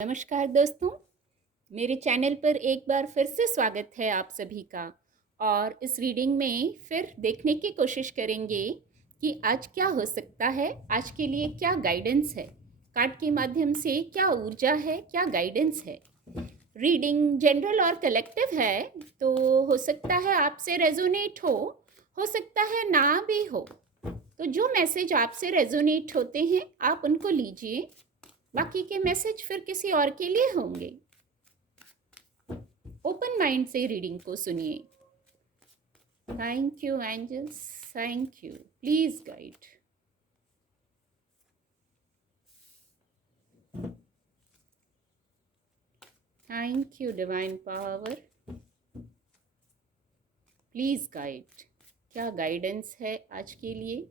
नमस्कार दोस्तों, मेरे चैनल पर एक बार फिर से स्वागत है आप सभी का। और इस रीडिंग में फिर देखने की कोशिश करेंगे कि आज क्या हो सकता है, आज के लिए क्या गाइडेंस है, कार्ड के माध्यम से क्या ऊर्जा है, क्या गाइडेंस है। रीडिंग जनरल और कलेक्टिव है, तो हो सकता है आपसे रेजोनेट हो सकता है ना भी हो। तो जो मैसेज आपसे रेजोनेट होते हैं आप उनको लीजिए, बाकी के मैसेज फिर किसी और के लिए होंगे। ओपन माइंड से रीडिंग को सुनिए। Thank you angels, thank you, please guide. Thank you divine power, please guide. क्या गाइडेंस है आज के लिए?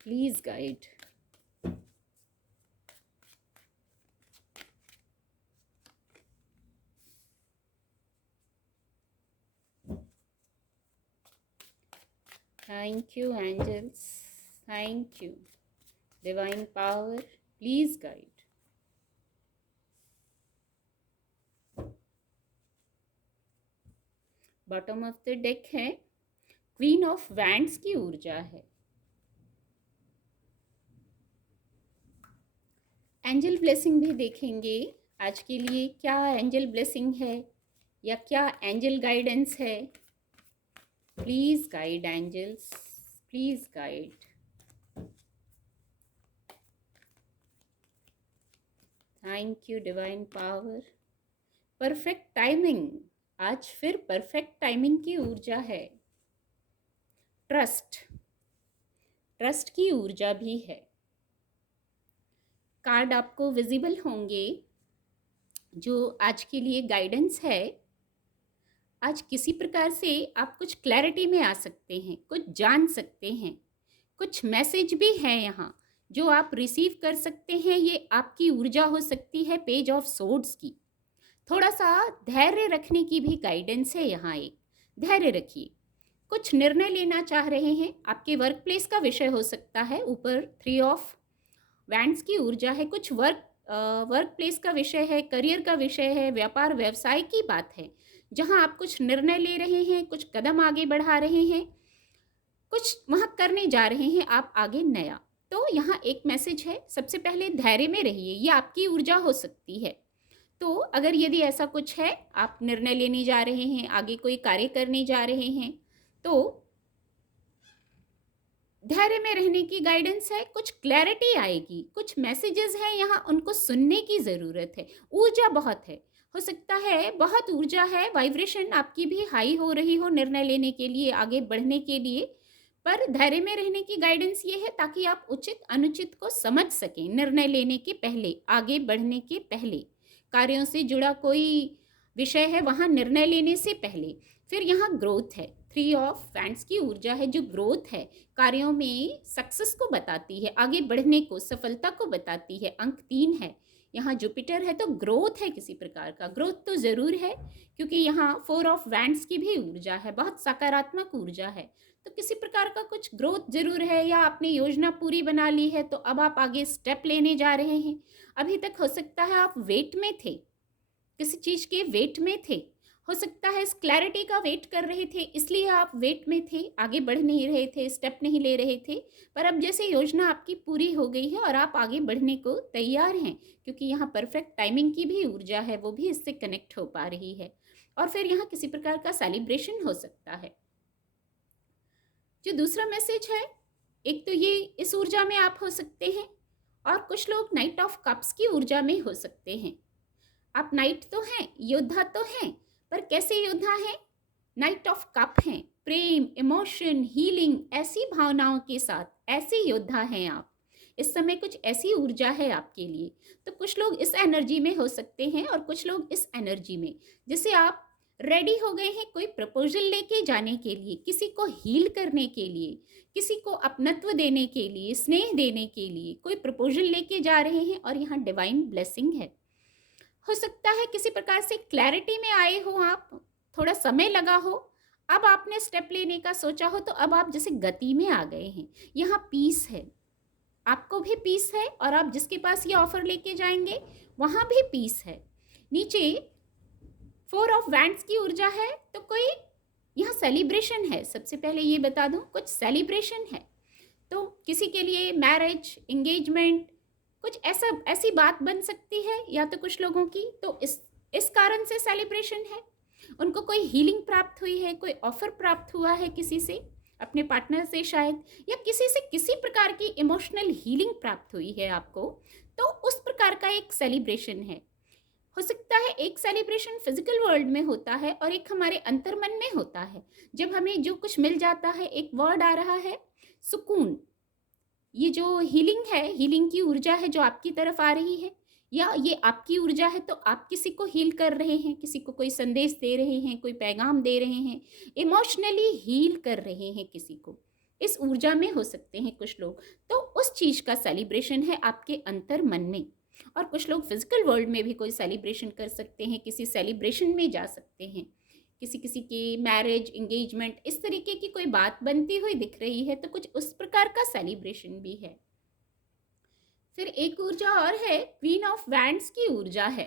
Please guide. Thank you angels, thank you divine power, please guide. Bottom of the deck है queen of wands की ऊर्जा है। Angel blessing भी देखेंगे आज के लिए, क्या एंजल ब्लेसिंग है या क्या एंजल गाइडेंस है। Please guide angels, please guide. Thank you divine power. Perfect timing, आज फिर परफेक्ट टाइमिंग की ऊर्जा है। ट्रस्ट, ट्रस्ट की ऊर्जा भी है। कार्ड आपको विजिबल होंगे जो आज के लिए गाइडेंस है। आज किसी प्रकार से आप कुछ क्लैरिटी में आ सकते हैं, कुछ जान सकते हैं, कुछ मैसेज भी है यहाँ जो आप रिसीव कर सकते हैं। ये आपकी ऊर्जा हो सकती है पेज ऑफ सोर्ड्स की। थोड़ा सा धैर्य रखने की भी गाइडेंस है यहाँ। एक धैर्य रखिए, कुछ निर्णय लेना चाह रहे हैं, आपके वर्क प्लेस का विषय हो सकता है। ऊपर 3 ऑफ वैंड्स की ऊर्जा है, कुछ वर्क प्लेस का विषय है, करियर का विषय है, व्यापार व्यवसाय की बात है, जहां आप कुछ निर्णय ले रहे हैं, कुछ कदम आगे बढ़ा रहे हैं, कुछ वहां करने जा रहे हैं आप आगे नया। तो यहाँ एक मैसेज है, सबसे पहले धैर्य में रहिए, ये आपकी ऊर्जा हो सकती है। तो अगर यदि ऐसा कुछ है, आप निर्णय लेने जा रहे हैं, आगे कोई कार्य करने जा रहे हैं, तो धैर्य में रहने की गाइडेंस है। कुछ क्लैरिटी आएगी, कुछ मैसेजेस हैं यहाँ, उनको सुनने की ज़रूरत है। ऊर्जा बहुत है, हो सकता है बहुत ऊर्जा है, वाइब्रेशन आपकी भी हाई हो रही हो निर्णय लेने के लिए, आगे बढ़ने के लिए। पर धैर्य में रहने की गाइडेंस ये है ताकि आप उचित अनुचित को समझ सकें निर्णय लेने के पहले, आगे बढ़ने के पहले। कार्यों से जुड़ा कोई विषय है वहाँ निर्णय लेने से पहले। फिर यहाँ ग्रोथ है, 3 ऑफ वैंड्स की ऊर्जा है जो ग्रोथ है, कार्यों में सक्सेस को बताती है, आगे बढ़ने को, सफलता को बताती है। अंक 3 है, यहाँ जुपिटर है, तो ग्रोथ है, किसी प्रकार का ग्रोथ तो ज़रूर है, क्योंकि यहाँ 4 ऑफ वैंड्स की भी ऊर्जा है, बहुत सकारात्मक ऊर्जा है। तो किसी प्रकार का कुछ ग्रोथ जरूर है, या आपने योजना पूरी बना ली है तो अब आप आगे स्टेप लेने जा रहे हैं। अभी तक हो सकता है आप वेट में थे, किसी चीज़ के वेट में थे, हो सकता है इस क्लैरिटी का वेट कर रहे थे, इसलिए आप वेट में थे, आगे बढ़ नहीं रहे थे, स्टेप नहीं ले रहे थे। पर अब जैसे योजना आपकी पूरी हो गई है और आप आगे बढ़ने को तैयार हैं, क्योंकि यहाँ परफेक्ट टाइमिंग की भी ऊर्जा है, वो भी इससे कनेक्ट हो पा रही है। और फिर यहाँ किसी प्रकार का सेलिब्रेशन हो सकता है। जो दूसरा मैसेज है, एक तो ये इस ऊर्जा में आप हो सकते हैं, और कुछ लोग नाइट ऑफ कप्स की ऊर्जा में हो सकते हैं। आप नाइट तो हैं, योद्धा तो हैं, पर कैसे योद्धा हैं? नाइट ऑफ कप हैं, प्रेम, इमोशन, हीलिंग, ऐसी भावनाओं के साथ ऐसे योद्धा हैं आप। इस समय कुछ ऐसी ऊर्जा है आपके लिए। तो कुछ लोग इस एनर्जी में हो सकते हैं और कुछ लोग इस एनर्जी में, जैसे आप रेडी हो गए हैं कोई प्रपोजल लेके जाने के लिए, किसी को हील करने के लिए, किसी को अपनत्व देने के लिए, स्नेह देने के लिए कोई प्रपोजल लेके जा रहे हैं, और यहाँ डिवाइन ब्लेसिंग है। हो सकता है किसी प्रकार से क्लैरिटी में आए हो आप, थोड़ा समय लगा हो, अब आपने स्टेप लेने का सोचा हो तो अब आप जैसे गति में आ गए हैं। यहाँ पीस है, आपको भी पीस है और आप जिसके पास ये ऑफर लेके जाएंगे वहाँ भी पीस है। नीचे 4 ऑफ वैंड्स की ऊर्जा है, तो कोई यहाँ सेलिब्रेशन है। सबसे पहले ये बता दूँ, कुछ सेलिब्रेशन है। तो किसी के लिए मैरिज, एंगेजमेंट, कुछ ऐसी बात बन सकती है, या तो कुछ लोगों की तो इस कारण से सेलिब्रेशन है। उनको कोई हीलिंग प्राप्त हुई है, कोई ऑफर प्राप्त हुआ है किसी से, अपने पार्टनर से शायद, या किसी से किसी प्रकार की इमोशनल हीलिंग प्राप्त हुई है आपको, तो उस प्रकार का एक सेलिब्रेशन है। हो सकता है एक सेलिब्रेशन फिजिकल वर्ल्ड में होता है और एक हमारे अंतर्मन में होता है। जब हमें जो कुछ मिल जाता है, एक वर्ड आ रहा है सुकून। ये जो हीलिंग है, हीलिंग की ऊर्जा है जो आपकी तरफ आ रही है, या ये आपकी ऊर्जा है तो आप किसी को हील कर रहे हैं, किसी को कोई संदेश दे रहे हैं, कोई पैगाम दे रहे हैं, इमोशनली हील कर रहे हैं किसी को। इस ऊर्जा में हो सकते हैं कुछ लोग, तो उस चीज़ का सेलिब्रेशन है आपके अंतर मन में। और कुछ लोग फिजिकल वर्ल्ड में भी कोई सेलिब्रेशन कर सकते हैं, किसी सेलिब्रेशन में जा सकते हैं, किसी किसी की मैरिज, एंगेजमेंट, इस तरीके की कोई बात बनती हुई दिख रही है तो कुछ उस प्रकार का सेलिब्रेशन भी है। फिर एक ऊर्जा और है, क्वीन ऑफ वैंड्स की ऊर्जा है।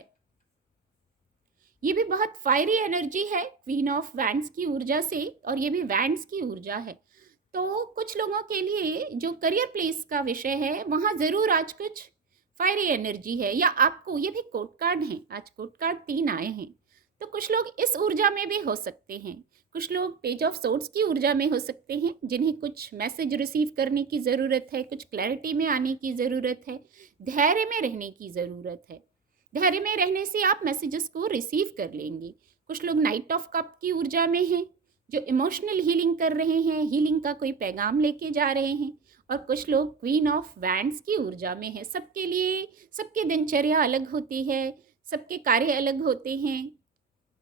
ये भी बहुत फायरी एनर्जी है क्वीन ऑफ वैंड्स की ऊर्जा से, और ये भी वैंड्स की ऊर्जा है। तो कुछ लोगों के लिए जो करियर प्लेस का विषय है वहाँ ज़रूर आज कुछ फायरी एनर्जी है, या आपको, ये भी कोट कार्ड हैं, आज कोट कार्ड 3 आए हैं, तो कुछ लोग इस ऊर्जा में भी हो सकते हैं। कुछ लोग पेज ऑफ सोर्ड्स की ऊर्जा में हो सकते हैं, जिन्हें कुछ मैसेज रिसीव करने की ज़रूरत है, कुछ क्लैरिटी में आने की ज़रूरत है, धैर्य में रहने की ज़रूरत है। धैर्य में रहने से आप मैसेजेस को रिसीव कर लेंगे। कुछ लोग नाइट ऑफ कप की ऊर्जा में हैं, जो इमोशनल हीलिंग कर रहे हैं, हीलिंग का कोई पैगाम लेके जा रहे हैं। और कुछ लोग क्वीन ऑफ वैंड्स की ऊर्जा में हैं। सबके लिए सबकी दिनचर्या अलग होती है, सबके कार्य अलग होते हैं,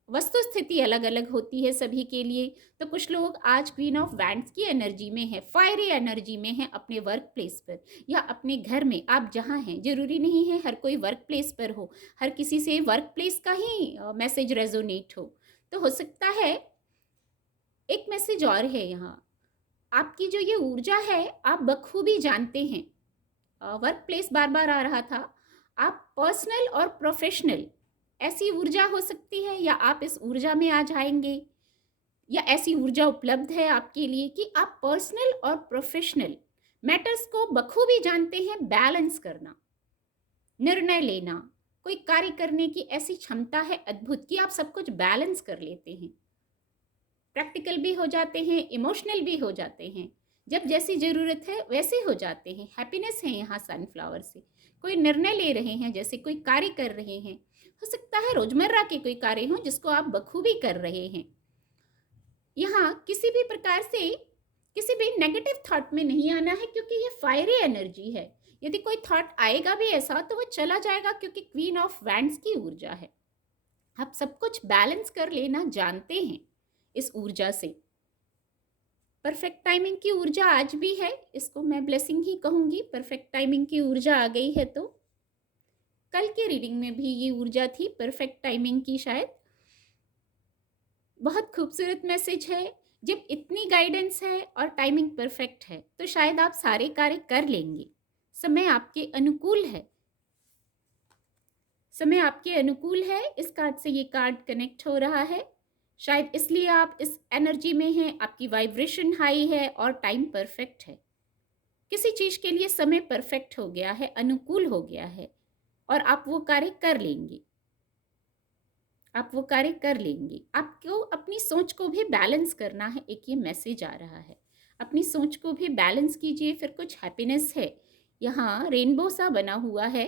वस्तु स्थिति अलग अलग होती है सभी के लिए। तो कुछ लोग आज क्वीन ऑफ वैंड्स की एनर्जी में है, फायरी एनर्जी में है, अपने वर्क प्लेस पर या अपने घर में। आप जहाँ हैं, जरूरी नहीं है हर कोई वर्क प्लेस पर हो, हर किसी से वर्क प्लेस का ही मैसेज रेजोनेट हो। तो हो सकता है एक मैसेज और है यहाँ, आपकी जो ये ऊर्जा है आप बखूबी जानते हैं। वर्क प्लेस बार बार आ रहा था, आप पर्सनल और प्रोफेशनल, ऐसी ऊर्जा हो सकती है, या आप इस ऊर्जा में आ जाएंगे, या ऐसी ऊर्जा उपलब्ध है आपके लिए कि आप पर्सनल और प्रोफेशनल मैटर्स को बखूबी जानते हैं बैलेंस करना, निर्णय लेना, कोई कार्य करने की ऐसी क्षमता है अद्भुत कि आप सब कुछ बैलेंस कर लेते हैं। प्रैक्टिकल भी हो जाते हैं, इमोशनल भी हो जाते हैं, जब जैसी ज़रूरत है वैसे हो जाते हैं। हैप्पीनेस है यहाँ सनफ्लावर से। कोई निर्णय ले रहे हैं, जैसे कोई कार्य कर रहे हैं, हो सकता है रोजमर्रा के कोई कार्य हो जिसको आप बखूबी कर रहे हैं। यहाँ किसी भी प्रकार से किसी भी नेगेटिव थॉट में नहीं आना है, क्योंकि ये फायरी एनर्जी है। यदि कोई थॉट आएगा भी ऐसा तो वो चला जाएगा, क्योंकि क्वीन ऑफ वैंड्स की ऊर्जा है। आप सब कुछ बैलेंस कर लेना जानते हैं इस ऊर्जा से। परफेक्ट टाइमिंग की ऊर्जा आज भी है, इसको मैं ब्लेसिंग ही कहूँगी। परफेक्ट टाइमिंग की ऊर्जा आ गई है, तो कल के रीडिंग में भी ये ऊर्जा थी परफेक्ट टाइमिंग की शायद। बहुत खूबसूरत मैसेज है। जब इतनी गाइडेंस है और टाइमिंग परफेक्ट है तो शायद आप सारे कार्य कर लेंगे। समय आपके अनुकूल है, समय आपके अनुकूल है। इस कार्ड से ये कार्ड कनेक्ट हो रहा है, शायद इसलिए आप इस एनर्जी में हैं, आपकी वाइब्रेशन हाई है और टाइम परफेक्ट है। किसी चीज़ के लिए समय परफेक्ट हो गया है, अनुकूल हो गया है, और आप वो कार्य कर लेंगे। आप वो कार्य कर लेंगे। आपको अपनी सोच को भी बैलेंस करना है, एक ये मैसेज आ रहा है। अपनी सोच को भी बैलेंस कीजिए। फिर कुछ हैप्पीनेस है, यहाँ रेनबो सा बना हुआ है,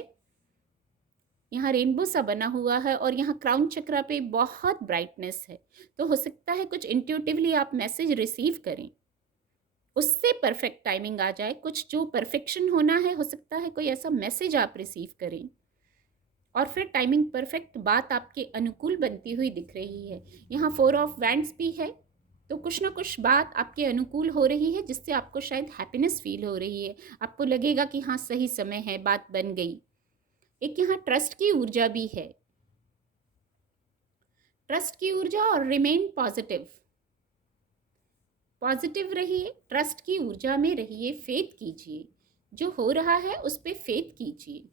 यहाँ रेनबो सा बना हुआ है, और यहाँ क्राउन चक्रा पे बहुत ब्राइटनेस है। तो हो सकता है कुछ इंट्यूटिवली आप मैसेज रिसीव करें, उससे परफेक्ट टाइमिंग आ जाए। कुछ जो परफेक्शन होना है, हो सकता है कोई ऐसा मैसेज आप रिसीव करें और फिर टाइमिंग परफेक्ट, बात आपके अनुकूल बनती हुई दिख रही है। यहाँ 4 ऑफ वैंड्स भी है, तो कुछ ना कुछ बात आपके अनुकूल हो रही है, जिससे आपको शायद हैप्पीनेस फील हो रही है। आपको लगेगा कि हाँ सही समय है, बात बन गई। एक यहाँ ट्रस्ट की ऊर्जा भी है, ट्रस्ट की ऊर्जा और रिमेन पॉजिटिव। पॉजिटिव रहिए, ट्रस्ट की ऊर्जा में रहिए, फेथ कीजिए। जो हो रहा है उस पे फेथ कीजिए,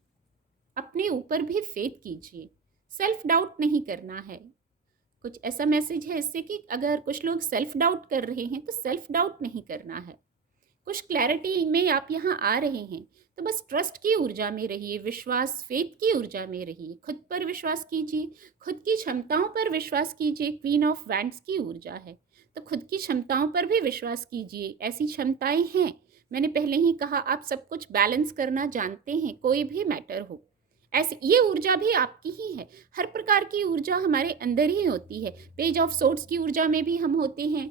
अपने ऊपर भी फेथ कीजिए। सेल्फ डाउट नहीं करना है। कुछ ऐसा मैसेज है इससे कि अगर कुछ लोग सेल्फ डाउट कर रहे हैं तो सेल्फ डाउट नहीं करना है। कुछ क्लैरिटी में आप यहाँ आ रहे हैं तो बस ट्रस्ट की ऊर्जा में रहिए, विश्वास, फेथ की ऊर्जा में रहिए। खुद पर विश्वास कीजिए, खुद की क्षमताओं पर विश्वास कीजिए। क्वीन ऑफ वैंड्स की ऊर्जा है तो खुद की क्षमताओं पर भी विश्वास कीजिए। ऐसी क्षमताएं हैं, मैंने पहले ही कहा, आप सब कुछ बैलेंस करना जानते हैं, कोई भी मैटर हो। ऐसी ये ऊर्जा भी आपकी ही है। हर प्रकार की ऊर्जा हमारे अंदर ही होती है। पेज ऑफ सोर्ड्स की ऊर्जा में भी हम होते हैं,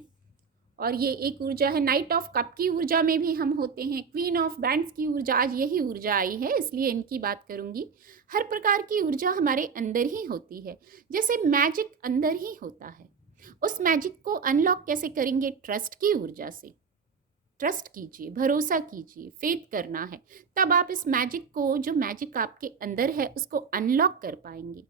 और ये एक ऊर्जा है नाइट ऑफ कप की ऊर्जा में भी हम होते हैं। क्वीन ऑफ बैंड्स की ऊर्जा, आज यही ऊर्जा आई है इसलिए इनकी बात करूंगी। हर प्रकार की ऊर्जा हमारे अंदर ही होती है, जैसे मैजिक अंदर ही होता है। उस मैजिक को अनलॉक कैसे करेंगे? ट्रस्ट की ऊर्जा से। ट्रस्ट कीजिए, भरोसा कीजिए, फेथ करना है, तब आप इस मैजिक को, जो मैजिक आपके अंदर है, उसको अनलॉक कर पाएंगे।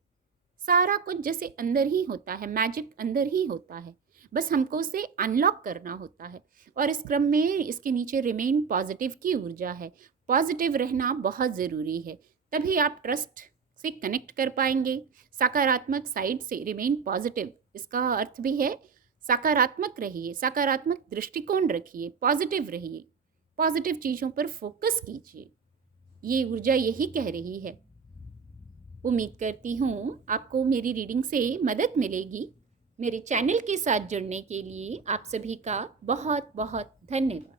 सारा कुछ जैसे अंदर ही होता है, मैजिक अंदर ही होता है, बस हमको उसे अनलॉक करना होता है। और इस क्रम में इसके नीचे रिमेन पॉजिटिव की ऊर्जा है। पॉजिटिव रहना बहुत ज़रूरी है, तभी आप ट्रस्ट से कनेक्ट कर पाएंगे। सकारात्मक साइड से रिमेन पॉजिटिव, इसका अर्थ भी है सकारात्मक रहिए, सकारात्मक दृष्टिकोण रखिए, पॉजिटिव रहिए, पॉजिटिव चीज़ों पर फोकस कीजिए। ये ऊर्जा यही कह रही है। उम्मीद करती हूँ आपको मेरी रीडिंग से मदद मिलेगी। मेरे चैनल के साथ जुड़ने के लिए आप सभी का बहुत बहुत धन्यवाद।